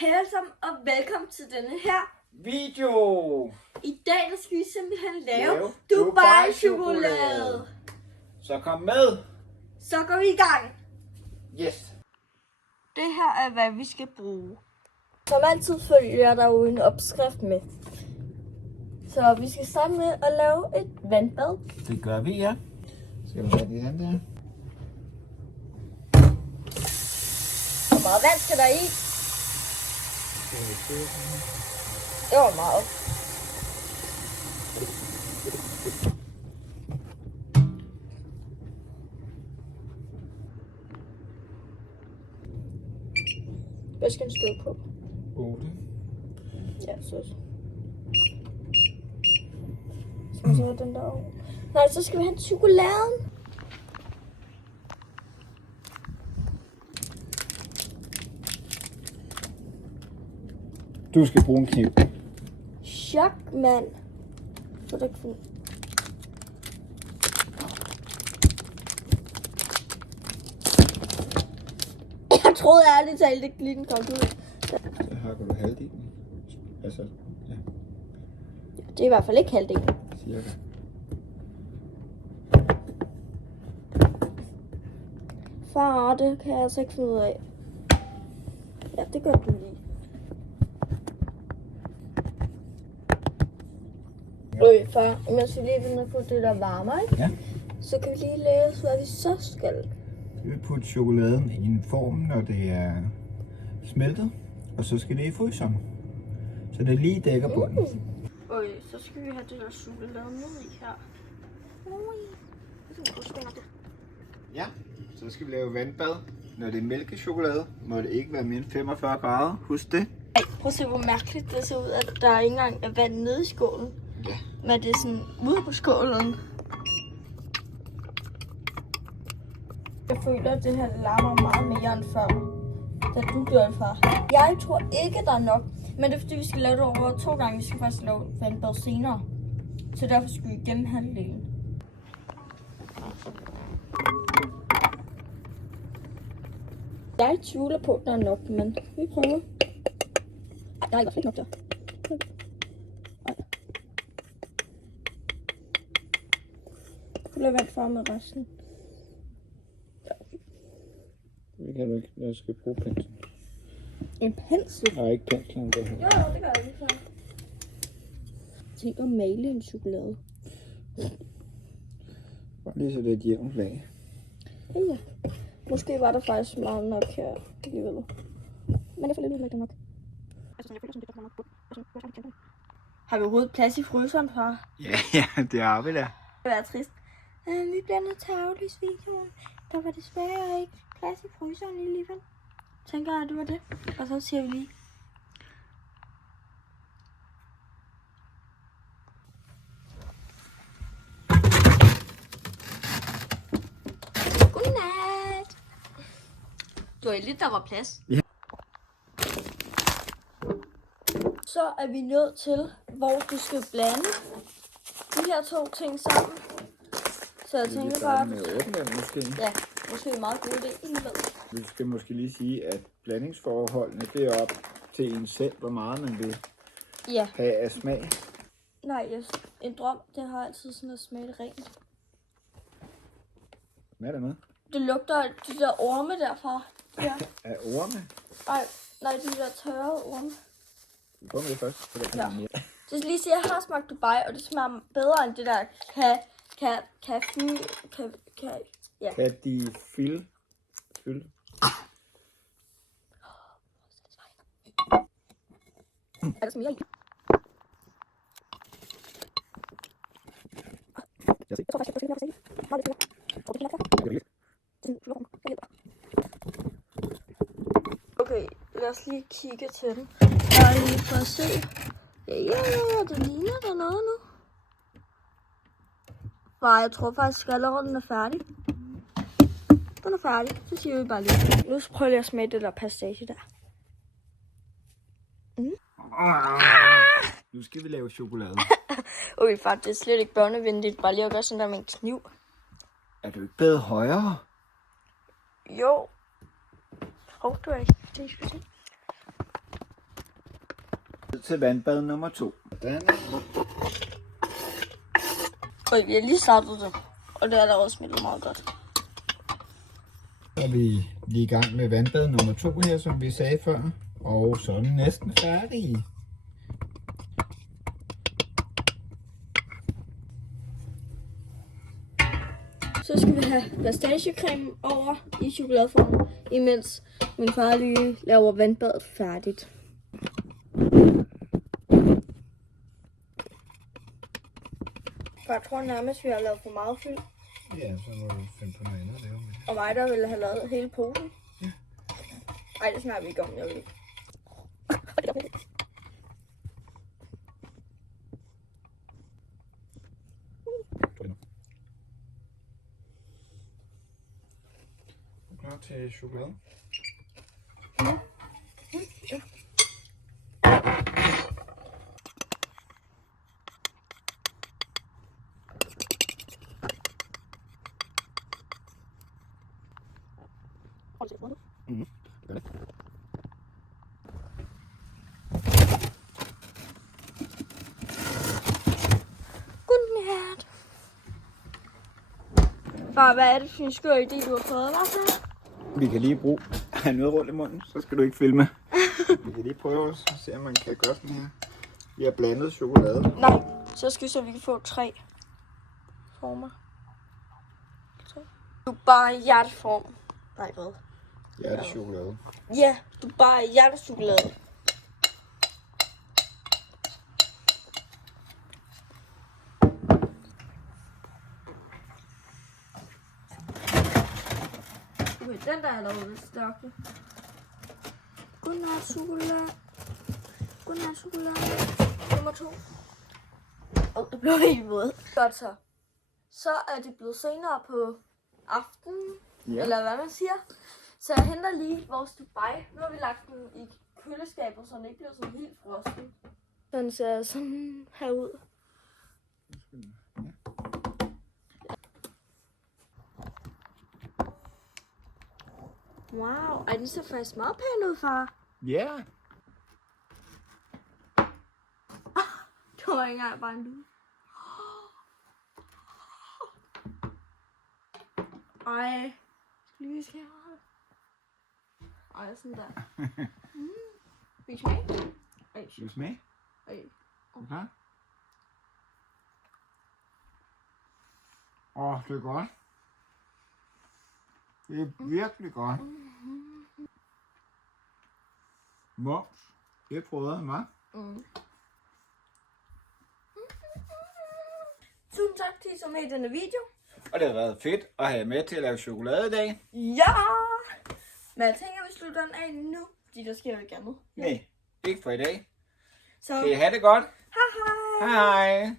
Hej alle sammen og velkommen til denne her video. I dag der skal vi simpelthen lave Dubai-chokolade. Så kom med. Så går vi i gang. Yes. Det her er hvad vi skal bruge. Som altid følger der jo en opskrift med. Så vi skal starte med at lave et vandbad. Det gør vi, ja. Skal vi have det her der? Hvor meget vand skal der i? Det var meget. Hvad skal den stå på? 8. Ja, så. Skal vi så have den der over? Nej, så skal vi have chokoladen. Du skal bruge en kniv. Chok, mand. Så det ikke fint. Jeg troede ærligt talt ikke lige den kom ud. Så hakker du halvdelen. Altså, ja, Det er i hvert fald ikke halvdelen. cirka. Far, det kan jeg altså ikke finde ud af. Ja, det gør du lige. Far, imens vi lige vender på det der varmer, ikke? Ja. Så kan vi lige læse, hvad vi så skal. Vi vil putte chokoladen i en form, når det er smeltet. Og så skal det i fryseren. Så det lige dækker bunden. Så skal vi have det der chokolade ned i her. Ja, så skal vi lave vandbad. Når det er mælkechokolade, må det ikke være mere end 45 grader. Husk det. Ej, prøv at se, hvor mærkeligt det ser ud, at der ikke engang er vand nede i skålen. Ja. Men det er sådan ude på skålen. Jeg føler, at det her larmer meget mere end før. Da du gjorde det, far. Jeg tror ikke, der er nok. Men det er fordi, vi skal lave det over 2 gange. Vi skal faktisk lave vandbad senere. Så derfor skal vi gemme halvdelen. Jeg tvivler på, at der er nok, men vi prøver. Ej, der er ikke nok der. Lad vand fra med resten. Det kan du ikke. Jeg skal bruge penslen. En pensel? Nej, ikke penslen. Det her. Jo, det gør jeg lige. Tænk at male en chokolade. Bare lige så det er et jævnt lag. Ja. Måske var der faktisk meget nok her alligevel. Men jeg får lidt udlægget nok. Har vi overhovedet plads i fryseren, far? Ja, det har vi da. Det er trist. Vi bliver nødt til at aflyse videoen. Der var desværre ikke plads i fryseren alligevel. Tænker jeg, at det var det. Og så siger vi lige. Godnat. Du er lidt, der var plads. Ja. Så er vi nødt til, hvor du skal blande de her 2 ting sammen. Så jeg tænker bare, med åbne, måske. ja, måske en meget god idé alligevel. Vi skal måske lige sige, at blandingsforholdene, det er op til en selv, hvor meget man vil have af smag. Nej, en drøm, det har altid sådan at smage det rent. Hvad er der med? Det lugter af de der orme derfra. Ja. Af orme? Nej, de der tørrede orme. Vi prøver med det først. Så der Ja. Det skal lige sige, at jeg har smagt Dubai, og det smager bedre end det der ja. Kan de fylde? Er der mere i? Jeg tror faktisk, jeg skal Okay, lad os lige kigge til den. Bare lige for at se. Ja, det ligner der noget nu. Nej, jeg tror faktisk allerede, den er færdig. Den er færdig. Så siger vi bare lige. Nu prøver jeg at smage det der pastage der. Nu skal vi lave chokolade. Okay, faktisk det er slet ikke børnevenligt. Bare lige at gøre sådan der med en kniv. Er du ikke bedre højere? Jo. Du er ikke. Det skal se. til vandbad nummer 2. Og vi har lige startet det, og det er der også smeltet meget godt. Så er vi lige i gang med vandbad nummer 2 her, som vi sagde før. Og så er den næsten færdig. Så skal vi have pistachecreme over i chokoladeformen, imens min far lige laver vandbadet færdigt. For jeg tror nærmest, vi har lavet for meget fyld. Ja, så må vi finde på noget andet at lave med det. Og mig, der ville have lavet hele posen. Ja. Ej, det snakker vi ikke om, jeg vil ikke. Klar til chokolade? Ja. Godnat. Far, hvad er det for en skør idé, du har fået? Hvad så? Vi kan lige bruge noget rundt i munden, så skal du ikke filme. Vi kan lige prøve at se, om man kan gøre sådan her. Vi har blandet chokolade. Nej, så skal vi så, vi kan få 3 former. 3. Du er bare i hjerteform. Nej, hvad? Hjertechokolade. Ja, du er bare i hjertechokolade. Okay, den der er der lidt stærke. Godnat chokolade. Godnat chokolade. Nummer 2. Det blev helt våd. Godt så. Så er det blevet senere på aftenen. Ja. Eller hvad man siger. Så jeg henter lige vores Dubai. Nu har vi lagt den i køleskabet, så den ikke bliver sådan helt frossen. Den ser sådan her ud. Wow, ej, den ser faktisk meget pæn ud, far. Ja. Det var ikke engang bare en lue. Ej, skal lige vise her. Ej, sådan der. Vil I smage? Ej, Skal vi smage? ej. Okay. Det er godt. Det er virkelig godt. Mums. Det prøvede jeg, hva'? Tusind tak, til I så med i denne video. Og det har været fedt at have med til at lave chokolade i dag. Ja! Men jeg tænker, vi slutter den af nu, fordi der sker jo ikke andet. Nej, ikke for i dag. Så Kan I have det godt? hej hej! Hej hej!